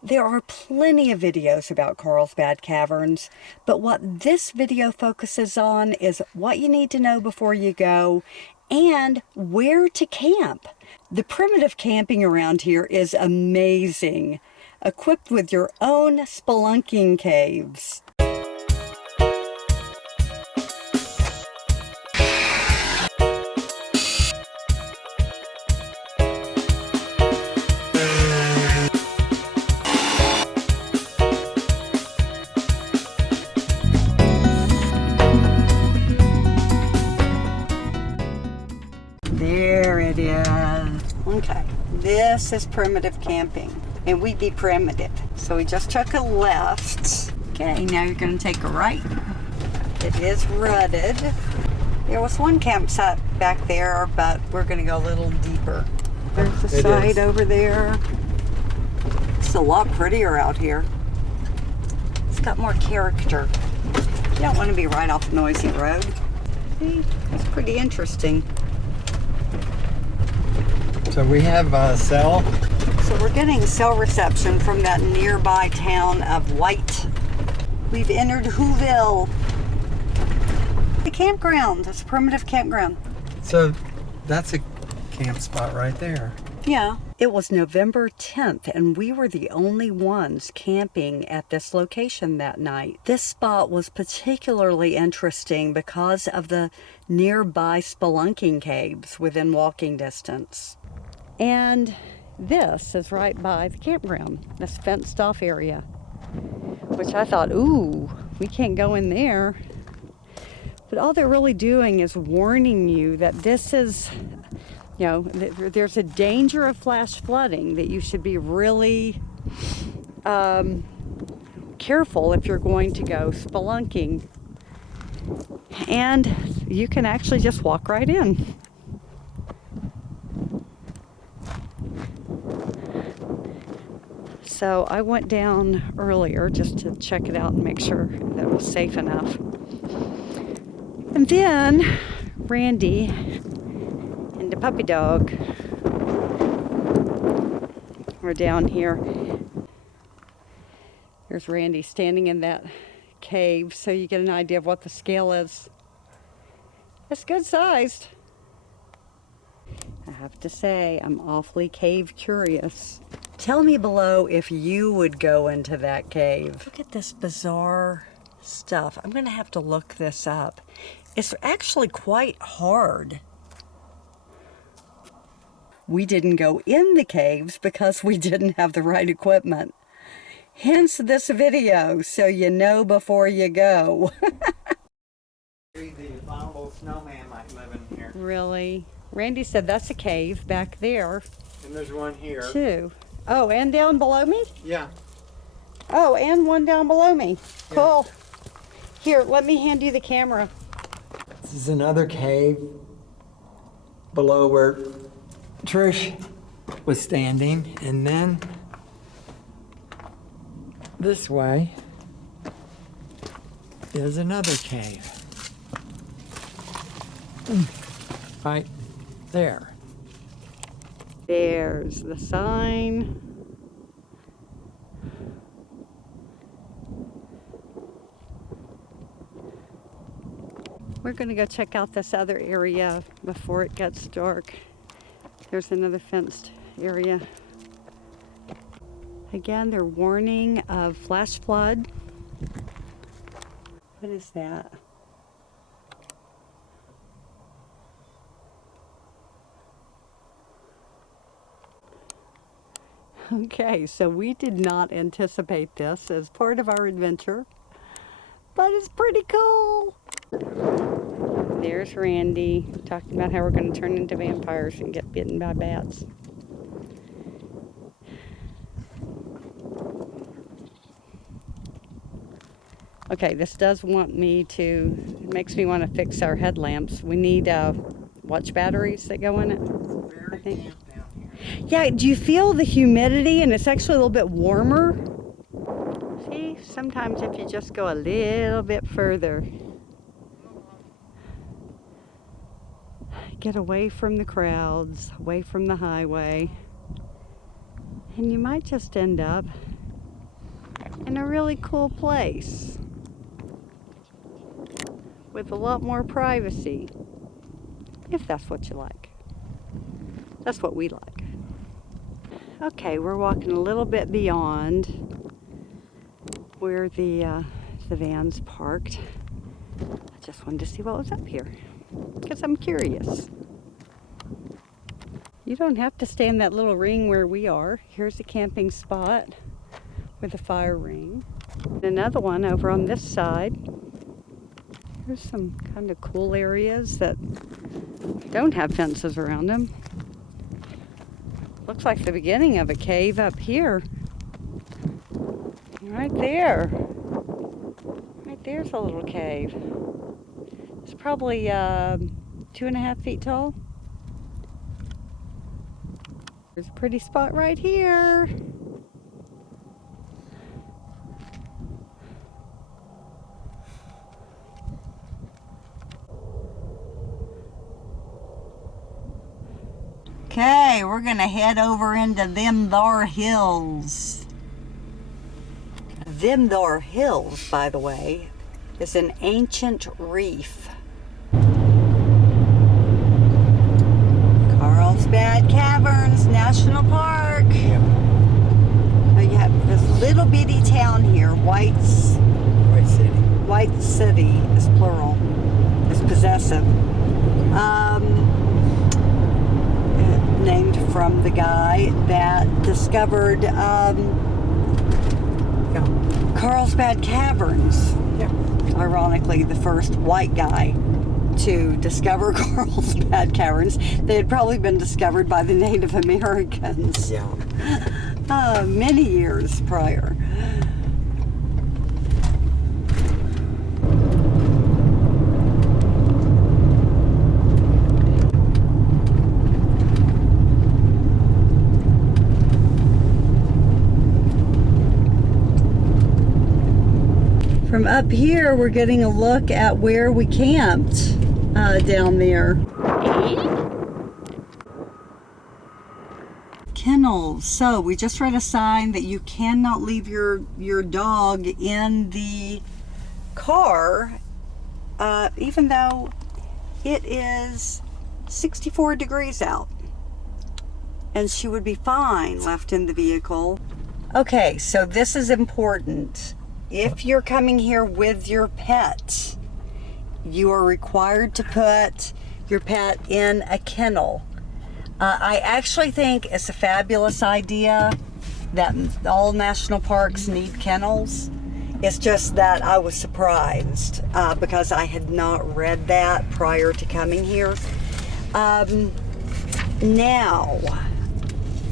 There are plenty of videos about Carlsbad Caverns, but what this video focuses on is what you need to know before you go and where to camp. The primitive camping around here is amazing, equipped with your own spelunking caves. There it is. Okay, this is primitive camping, and we be primitive. So we just took a left. Okay, now you're going to take a right. It is rutted. There was one campsite back there, but we're going to go a little deeper. There's the side over there. It's a lot prettier out here. It's got more character. You don't want to be right off a noisy road. See, it's pretty interesting. So we have a cell. So we're getting cell reception from that nearby town of White. We've entered Whoville. The campground. It's a primitive campground. So that's a camp spot right there. Yeah. It was November 10th, and we were the only ones camping at this location that night. This spot was particularly interesting because of the nearby spelunking caves within walking distance. And this is right by the campground, this fenced off area, which I thought, ooh, we can't go in there. But all they're really doing is warning you that this is, you know, there's a danger of flash flooding, that you should be really careful if you're going to go spelunking. And you can actually just walk right in. So I went down earlier just to check it out and make sure that it was safe enough. And then Randy and the puppy dog were down here. There's Randy standing in that cave, so you get an idea of what the scale is. It's good sized. I have to say, I'm awfully cave curious. Tell me below if you would go into that cave. Look at this bizarre stuff. I'm gonna have to look this up. It's actually quite hard. We didn't go in the caves because we didn't have the right equipment. Hence this video, so you know before you go. The abominable snowman might live in here. Really? Randy said that's a cave back there. And there's one here. Too. Oh, and down below me? Yeah. Oh, and one down below me. Cool. Yeah. Here, let me hand you the camera. This is another cave below where Trish was standing, and then this way is another cave. Right there. There's the sign. We're going to go check out this other area before it gets dark. There's another fenced area. Again, they're warning of flash flood. What is that? Okay, so we did not anticipate this as part of our adventure, but it's pretty cool. There's Randy talking about how we're going to turn into vampires and get bitten by bats. Okay, this does want me to, it makes me want to fix our headlamps. We need watch batteries that go in it, I think. Yeah, do you feel the humidity? And it's actually a little bit warmer. See, sometimes if you just go a little bit further, get away from the crowds, away from the highway, and you might just end up and a really cool place with a lot more privacy, if that's what you like. That's what we like. Okay, we're walking a little bit beyond where the van's parked. I just wanted to see what was up here because I'm curious. You don't have to stay in that little ring where we are. Here's a camping spot with a fire ring. Another one over on this side. There's some kind of cool areas that don't have fences around them. Looks like the beginning of a cave up here. Right there. Right there's a little cave. It's probably 2.5 feet tall. There's a pretty spot right here. Okay, we're gonna head over into them thar hills. Them thar hills, by the way, is an ancient reef. Carlsbad Caverns National Park. Yep. Now you have this little bitty town here, White City. White City is plural, is possessive. Named from the guy that discovered Carlsbad Caverns. Yeah. Ironically, the first white guy to discover Carlsbad Caverns. They had probably been discovered by the Native Americans. Yeah. Many years prior. From up here, we're getting a look at where we camped down there. Kennels. So we just read a sign that you cannot leave your dog in the car, even though it is 64 degrees out. And she would be fine left in the vehicle. Okay, so this is important. If you're coming here with your pet, you are required to put your pet in a kennel. I actually think it's a fabulous idea that all national parks need kennels. It's just that I was surprised because I had not read that prior to coming here. Now,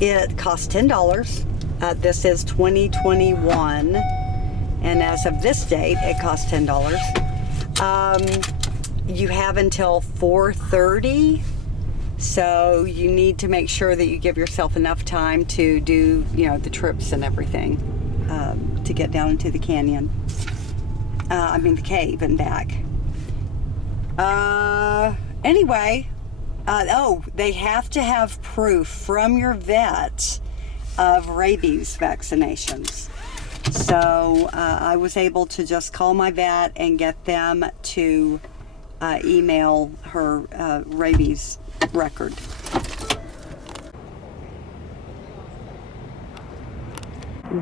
it costs $10. This is 2021. And as of this date, it costs $10. You have until 4:30, so you need to make sure that you give yourself enough time to do, the trips and everything to get down into the canyon. The cave and back. Anyway, they have to have proof from your vet of rabies vaccinations. So I was able to just call my vet and get them to email her rabies record.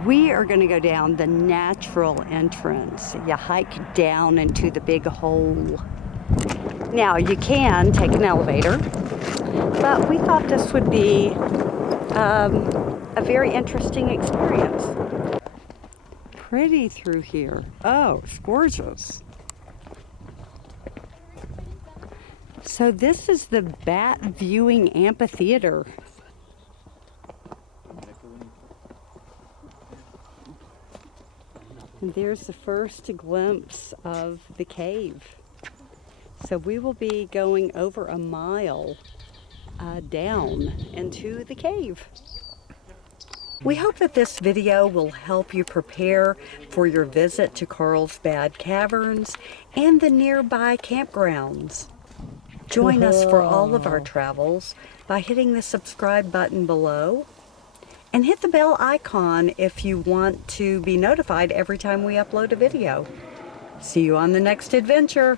We are going to go down the natural entrance. You hike down into the big hole. Now you can take an elevator, but we thought this would be a very interesting experience. Pretty through here. Oh, it's gorgeous. So this is the bat viewing amphitheater. And there's the first glimpse of the cave. So we will be going over a mile down into the cave. We hope that this video will help you prepare for your visit to Carlsbad Caverns and the nearby campgrounds. Join us for all of our travels by hitting the subscribe button below And hit the bell icon if you want to be notified every time we upload a video. See you on the next adventure.